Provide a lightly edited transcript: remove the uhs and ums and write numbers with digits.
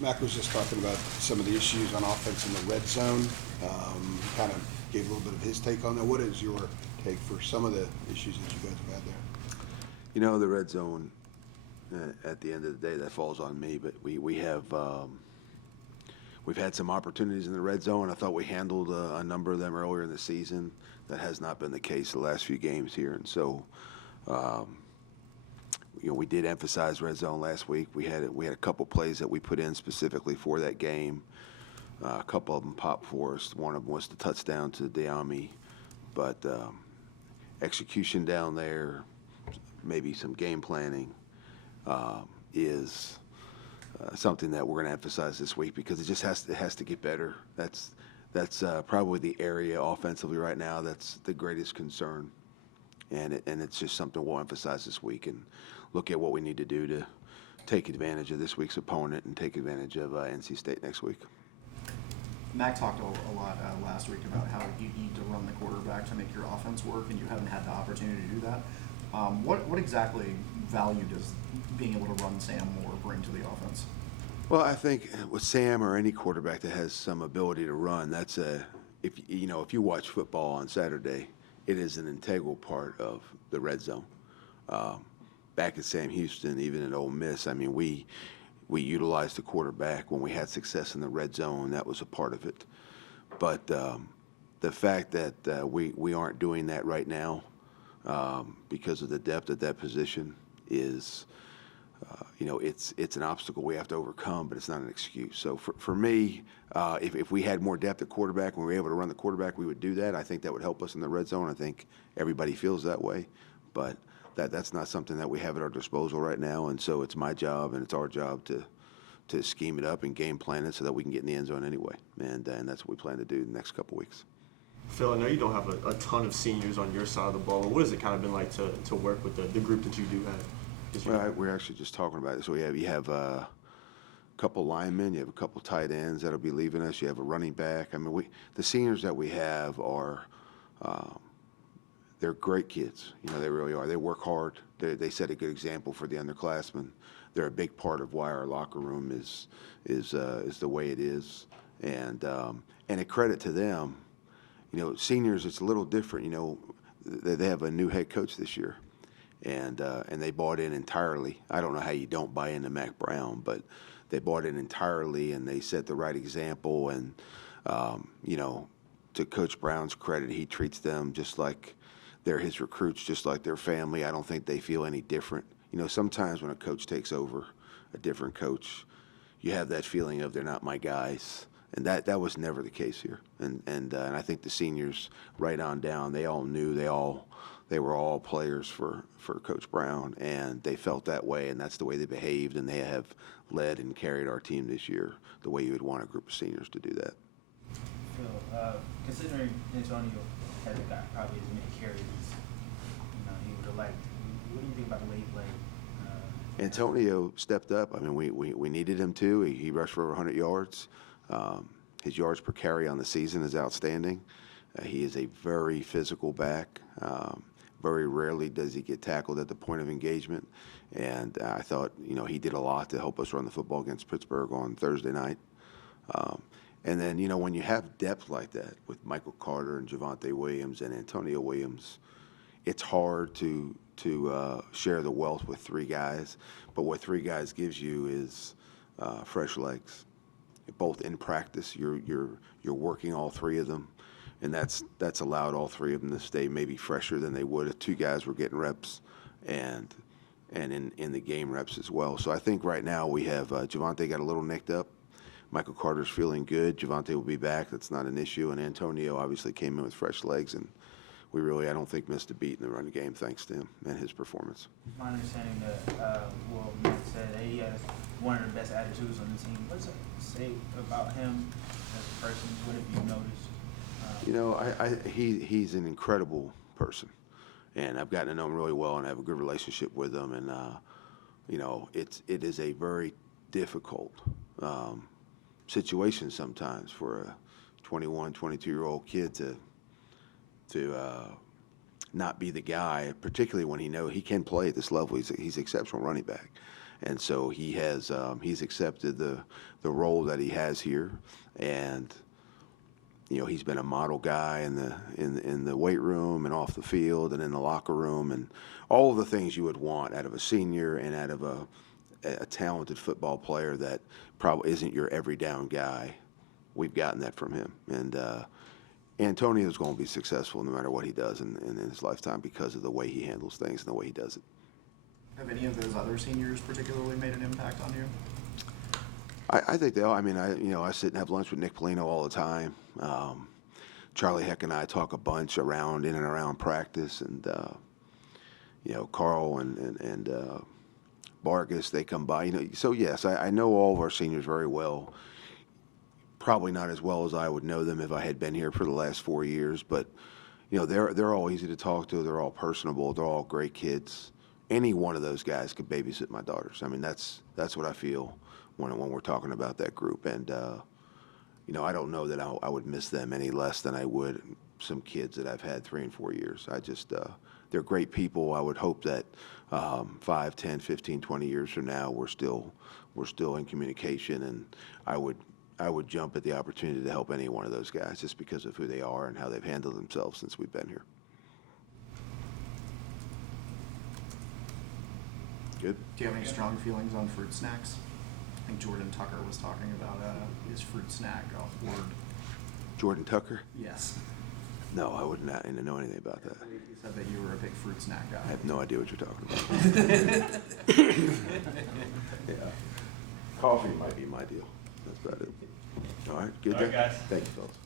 Mac was just talking about some of the issues on offense in the red zone. Kind of gave a little bit of his take on that. What is your take for some of the issues that you guys have had there? You know, the red zone, at the end of the day, that falls on me. But we have we've had some opportunities in the red zone. I thought we handled a number of them earlier in the season. That has not been the case the last few games here, and so. We did emphasize red zone last week. We had a couple plays that we put in specifically for that game. A couple of them popped for us. One of them was the touchdown to Diami, but execution down there, maybe some game planning, is something that we're going to emphasize this week because it has to get better. That's probably the area offensively right now that's the greatest concern, and it's just something we'll emphasize this week and look at what we need to do to take advantage of this week's opponent and take advantage of NC State next week. Mac talked a lot last week about how you need to run the quarterback to make your offense work, and you haven't had the opportunity to do that. What exactly value does being able to run Sam Moore bring to the offense? Well, I think with Sam or any quarterback that has some ability to run, if you watch football on Saturday, it is an integral part of the red zone. Back at Sam Houston, even at Ole Miss, I mean, we utilized the quarterback when we had success in the red zone. That was a part of it. But the fact that we aren't doing that right now because of the depth at that position is, it's an obstacle we have to overcome, but it's not an excuse. So for me, if we had more depth at quarterback and we were able to run the quarterback, we would do that. I think that would help us in the red zone. I think everybody feels that way. But that's not something that we have at our disposal right now, and so it's my job and it's our job to scheme it up and game plan it so that we can get in the end zone anyway, and that's what we plan to do the next couple weeks. Phil, I know you don't have a ton of seniors on your side of the ball. What has it kind of been like to work with the group that you do have? Well, we're actually just talking about it. So you have a couple linemen, you have a couple tight ends that'll be leaving us. You have a running back. I mean, the seniors that we have are. They're great kids. They really are. They work hard. They set a good example for the underclassmen. They're a big part of why our locker room is the way it is. And a credit to them. Seniors, it's a little different. They have a new head coach this year, and they bought in entirely. I don't know how you don't buy into Mac Brown, but they bought in entirely, and they set the right example. And to Coach Brown's credit, he treats them just like they're his recruits, just like their family. I don't think they feel any different. Sometimes when a coach takes over a different coach, you have that feeling of they're not my guys, and that was never the case here. And I think the seniors, right on down, they all knew they were all players for Coach Brown, and they felt that way, and that's the way they behaved, and they have led and carried our team this year the way you would want a group of seniors to do that. Phil, considering Antonio hasn't got probably as many carries he would have liked, what do you think about the late play? Antonio stepped up. I mean, we needed him to. He rushed for over 100 yards. His yards per carry on the season is outstanding. He is a very physical back. Very rarely does he get tackled at the point of engagement. And I thought, he did a lot to help us run the football against Pittsburgh on Thursday night. And then, when you have depth like that with Michael Carter and Javonte Williams and Antonio Williams, it's hard to share the wealth with three guys. But what three guys gives you is fresh legs. Both in practice, you're working all three of them, and that's allowed all three of them to stay maybe fresher than they would if two guys were getting reps, and in the game reps as well. So I think right now we have Javonte got a little nicked up. Michael Carter's feeling good. Javonte will be back. That's not an issue. And Antonio obviously came in with fresh legs, and we really, I don't think, missed a beat in the run game thanks to him and his performance. My understanding that, Matt said that he has one of the best attitudes on the team. What does it say about him as a person? What have you noticed? He's an incredible person, and I've gotten to know him really well, and I have a good relationship with him. And it is a very difficult situation sometimes for a 21, 22-year-old kid to not be the guy, particularly when he can play at this level. He's an exceptional running back, And so he has, he's accepted the role that he has here. And, you know, he's been a model guy in the weight room and off the field and in the locker room and all of the things you would want out of a senior and out of a talented football player that probably isn't your every down guy. We've gotten that from him. And Antonio's going to be successful no matter what he does in his lifetime because of the way he handles things and the way he does it. Have any of those other seniors particularly made an impact on you? I think they all. I mean, I sit and have lunch with Nick Polino all the time. Charlie Heck and I talk a bunch in and around practice, and Carl and Vargas, they come by. So yes, I know all of our seniors very well. Probably not as well as I would know them if I had been here for the last 4 years, but they're all easy to talk to. They're all personable. They're all great kids. Any one of those guys could babysit my daughters. I mean, that's what I feel when we're talking about that group. And I don't know that I would miss them any less than I would some kids that I've had 3 and 4 years. I just they're great people. I would hope that 5, 10, 15, 20 years from now we're still in communication, and I would jump at the opportunity to help any one of those guys just because of who they are and how they've handled themselves since we've been here. Good. Do you have any strong feelings on fruit snacks? I think Jordan Tucker was talking about his fruit snack hoard. Jordan Tucker? Yes. No, I would not know anything about that. He said that you were a big fruit snack guy. I have no idea what you're talking about. Yeah. Coffee might be my deal. That's about it. All right, good All right, day. guys. Thank you, folks.